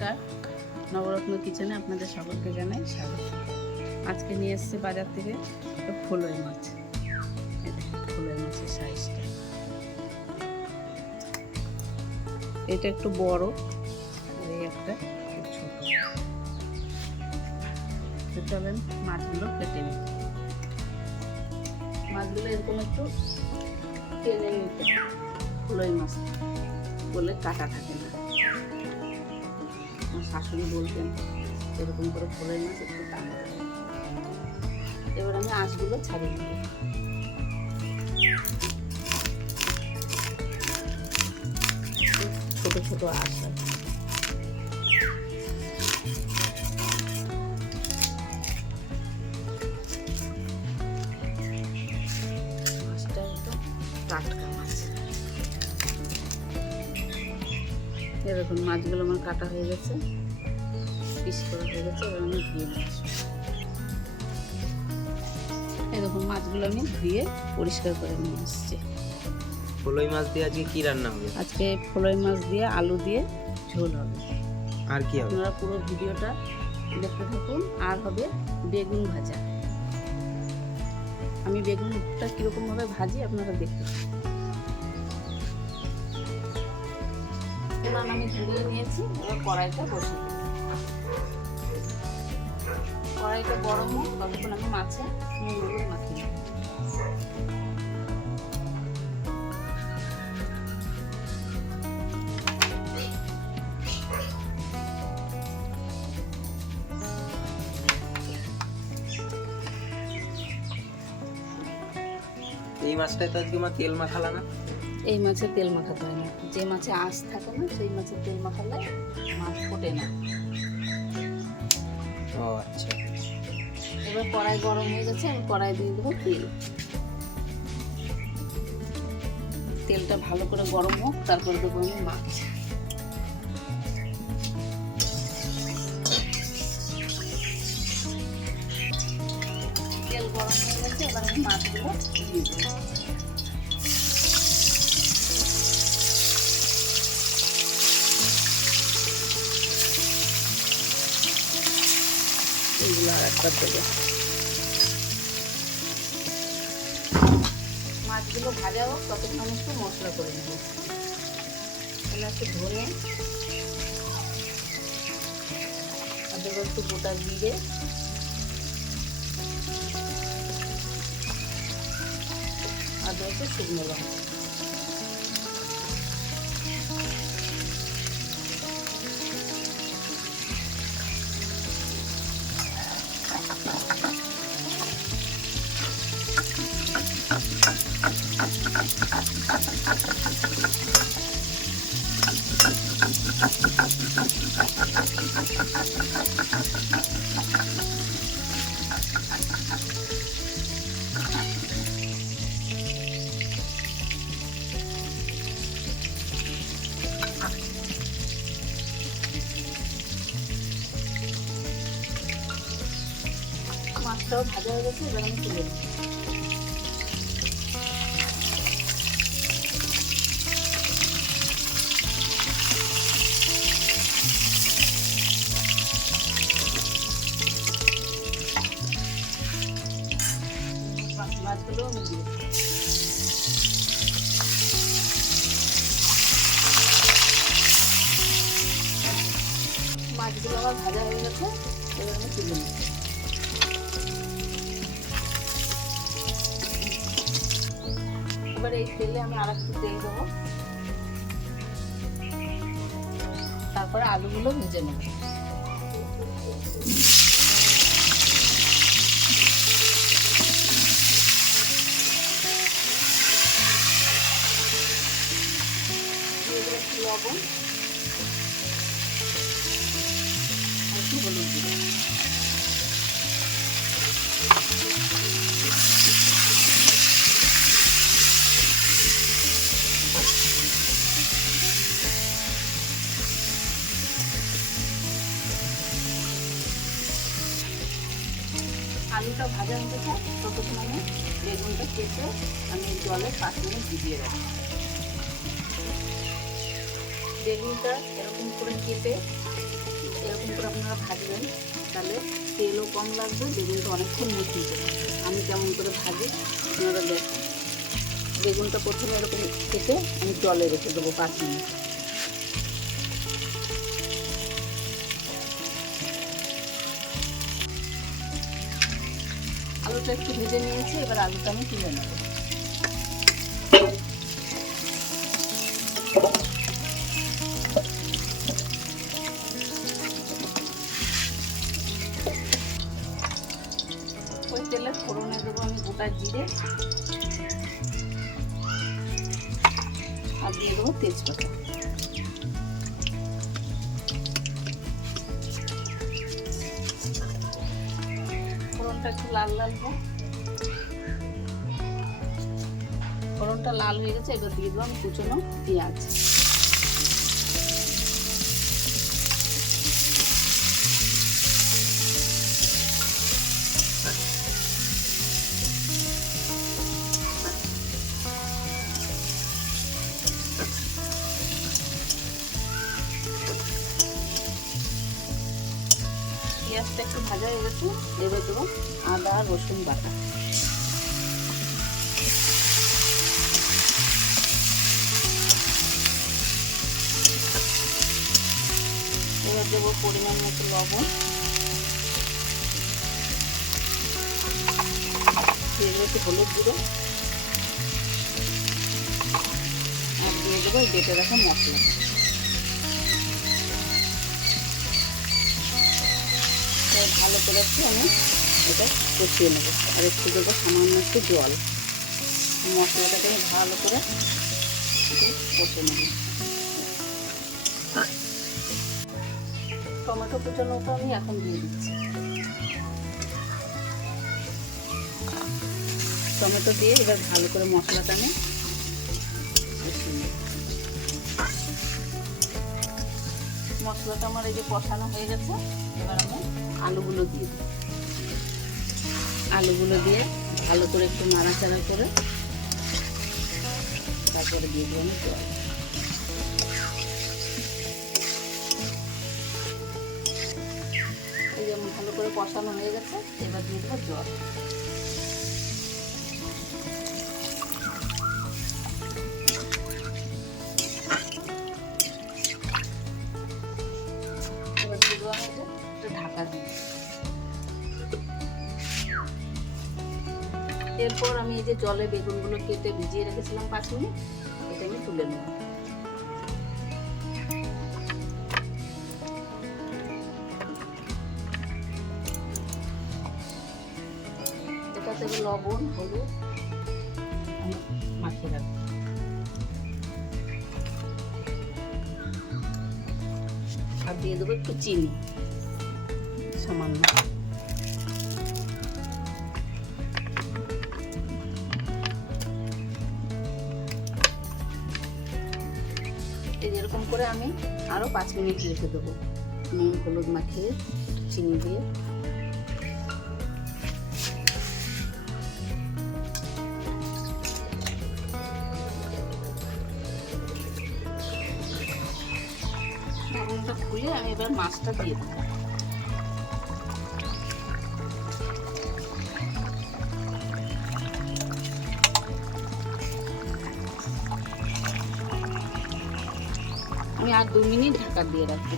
নমস্কার। নবরত্ন কিচেনে আপনাদের সকলকে জানাই স্বাগত। আজকে নিয়ে এসেছে বাজার থেকে ফলই মাছ। ফলই মাছের সাইজটা এটা একটু বড়, আর এই একটা ছোট। চলেন মাছগুলো কেটে নিই। মাছগুলো এরকম একটু টেনে নিতে ফলই মাছ বলে কাটা থাকে না। আমার শাশুড়ি বলতেন, এরকম করে ফলের মাছ একটু টানা এবার আমি আঁশগুলো ছাড়িয়ে দিই ছোটো ছোটো আঁশ এরকম মাছগুলো আমার কাটা হয়ে গেছে। পিস করা হয়ে গেছে এবার আমি ধুয়ে নিয়ে আসব এরকম মাছগুলো আমি ধুয়ে পরিষ্কার করে নিয়ে আসছি। ফলই মাছ দিয়ে আজকে কি রান্না হবে? আজকে ফলই মাছ দিয়ে আলু দিয়ে ঝোল হবে। আর কি হবে? আপনারা পুরো ভিডিওটা দেখতে থাকুন। আর হবে বেগুন ভাজা। আমি বেগুনটা কীরকমভাবে ভাজি আপনারা দেখতে থাকুন। আমি ধুয়ে নিয়েছি, এবার কড়াইটা বসে কড়াইটা গরম হোক, ততক্ষণ আমি মাছে নুনগুলো নেব। এই মাছটায় তো আজকে তেল মাখালা না এই মাছে তেল মাখাতে হয় না। যে মাছে আঁশ থাকে না সেই মাছে তেল মাখালে মাছ ফোটে না। ও আচ্ছা। এবার কড়াই গরম হয়ে গেছে আমি কড়াই দিয়ে দেবো তেল তেলটা ভালো করে গরম হোক তারপরে দেবো আমি মাছ। তেল গরম হয়ে গেছে এবার আমি মাছগুলো দিয়ে দেবো। এগুলো আর দেবো মাছগুলো ভাজা হোক, ততক্ষণ একটু মশলা করে নেব। এখানে একটু ধনে। আর দেবো একটু গোটা জিরে। আর দেবো শুকনো লঙ্কা। মাছটাও ভাজা হয়ে গেছে, এবার আমি তুলে মাছগুলো আমি দিয়ে দিই। মাছগুলো আমার ভাজা হয়ে গেছে, এবার আমি তুলে নিচ্ছি এবার এই তেলে আমি আর একটু তেল দেবো। তারপরে আলুগুলো ভেজে নেব। লবণ। আলুটা ভাজা হতে থাক, ততক্ষণ আমি বেগুনটা কেটে আমি জলে পাঁচ মিনিট ভিজিয়ে রাখি বেগুনটা এরকম করে কেটে, এরকম করে আপনারা ভাজবেন, তাহলে তেলও কম লাগবে, বেগুনটা অনেকক্ষণ মুচিয়ে আমি কেমন করে ভাজি, আপনারা দেখ বেগুনটা প্রথমে এরকম কেটে আমি জলে রেখে দেবো পাঁচ মিনিট। আলুটা একটু ভেজে নিয়েছি, এবার আলুটা আমি তুলে নেব। দেবো আমি গোটা আর দিয়ে দেবো তেজপাতা। ফোড়নটা একটু লাল লাল ফোড়নটা লাল হয়ে গেছে এবার দিয়ে দেবো আমি কুচনো পেঁয়াজ। গেছে এবার দেবো আদা, রসুন বাটা। এবার দেবো পরিমাণ মতো লবণ। দিয়ে দেবো হলুদ গুঁড়ো। আর দিয়ে দেবো বেটে রাখা মশলা। ভালো করে আমি এটা কষিয়ে নেব। আর একটু দেবো সামান্য একটু জল। মশলাটাকে ভালো করে কষে নেব। টমেটো কুচানোটা আমি এখন দিয়ে দিচ্ছি। টমেটো দিয়ে এবার ভালো করে মশলাটা আমি কষিয়ে নেব। মশলাটা আমার এই যে কষানো হয়ে গেছে, এবার আমি আলুগুলো দিয়ে আলুগুলো দিয়ে ভালো করে একটু নাড়াচাড়া করে তারপরে দিয়ে দেবো আমি জল। এই যেমন ভালো করে কষানো হয়ে গেছে, এবার দিয়ে দেবো জল। এরপর আমি এই যে জলে বেগুনগুলো কেটে ভিজিয়ে রেখেছিলাম পাঁচ মিনিট, এটা আমি তুলে নেব। লবণ, হলুদ মাখিয়ে আর দিয়ে দেবো একটু চিনি। করে আমি আরও পাঁচ মিনিট রেখে দেবো। নুন, হলুদ মাখিয়ে, চিনি দিয়ে। খুলে আমি এবার মাছটা দিয়ে দেবো। আর দু মিনিট ঢাকা দিয়ে রাখব।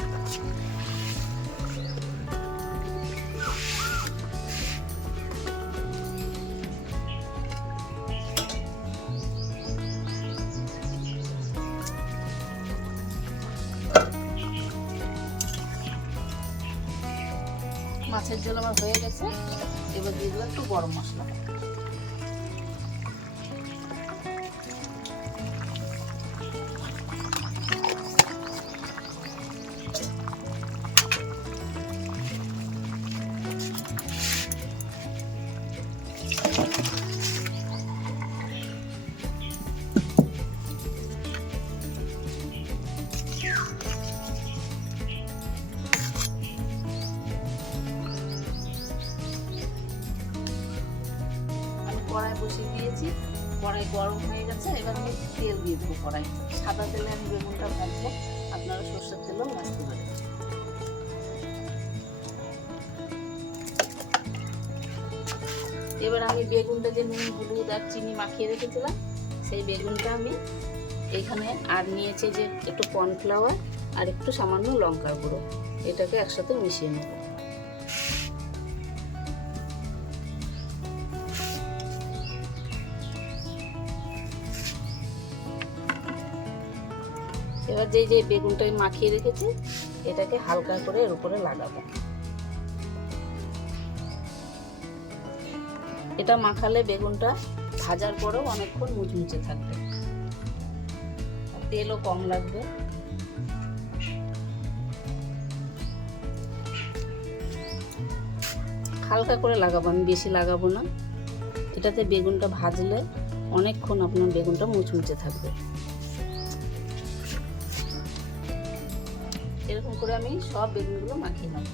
মাছের ঝোল আমার হয়ে গেছে। এবার দিয়ে দেবো একটু গরম মশলা। কড়াই গরম হয়ে গেছে, এবার আমি তেল দিয়ে দেবো কড়াই সাদা তেলে আমি বেগুনটা ভাজবো, আপনারা সর্ষের তেলও ভাজতে পারেন। এবার আমি বেগুনটা যে নুন, হলুদ আর চিনি মাখিয়ে রেখেছিলাম, সেই বেগুনটা আমি এখানে আর নিয়েছে যে একটু কর্নফ্লাওয়ার আর একটু সামান্য লঙ্কার গুঁড়ো। এটাকে একসাথে মিশিয়ে নেব। এবার যেই যে বেগুনটা আমি মাখিয়ে রেখেছি, এটাকে হালকা করে এর উপরে লাগাবো। এটা মাখালে বেগুনটা ভাজার পরেও অনেকক্ষণ মুচমুচে থাকবে। তেলও কম লাগবে। হালকা করে লাগাবো, আমি বেশি লাগাবো না। এটাতে বেগুনটা ভাজলে অনেকক্ষণ আপনার বেগুনটা মুচমুচে থাকবে। এরকম করে আমি সব বেগুনগুলো মাখিয়ে নেব।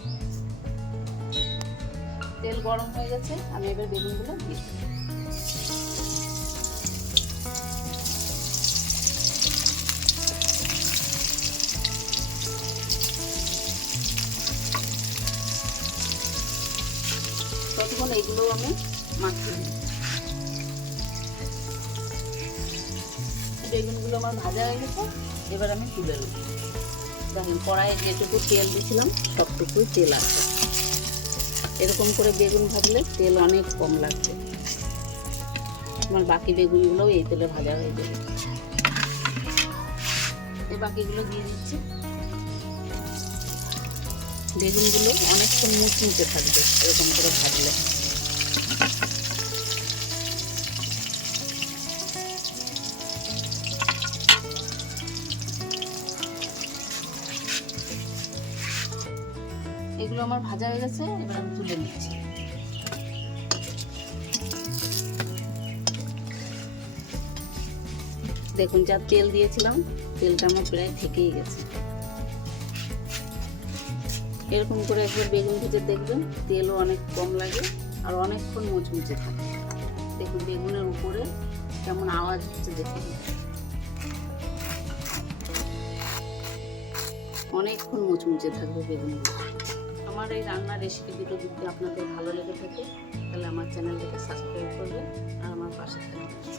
তেল গরম হয়ে গেছে, আমি এবার বেগুনগুলো দিয়ে। ততক্ষণ এগুলো আমি মাখিয়ে নিই বেগুনগুলো আমার ভাজা হয়ে গেছে, এবার আমি তুলে নেব। দেখেন, কড়াইয়ে যেটুকু তেল দিয়েছিলাম, সবটুকুই তেল আছে। এরকম করে বেগুন ভাজলে তেল অনেক কম লাগবে। আমার বাকি বেগুনগুলোও এই তেলে ভাজা হয়ে যাবে এই বাকিগুলো দিয়ে দিচ্ছি। বেগুনগুলো অনেকক্ষণ মুচমুচে থাকবে, এরকম করে ভাজলে। এগুলো আমার ভাজা হয়ে গেছে, এবার আমি তুলে নিচ্ছি। দেখুন, যা তেল দিয়েছিলাম, তেলটা আমার প্রায় থেকেই গেছে। এরকম করে একবার বেগুন ভেজে দেখবেন, তেলও অনেক কম লাগে আর অনেকক্ষণ মুচমুচে থাকে। দেখুন, বেগুনের উপরে কেমন আওয়াজ হচ্ছে দেখুন। অনেকক্ষণ মুচমুচে থাকবে বেগুনগুলো। আমার এই রান্নার রেসিপি রেসিপিগুলো যদি আপনাদের ভালো লেগে থাকে, তাহলে আমার চ্যানেলটাকে সাবস্ক্রাইব করবেন আর আমার পাশে থাকবেন।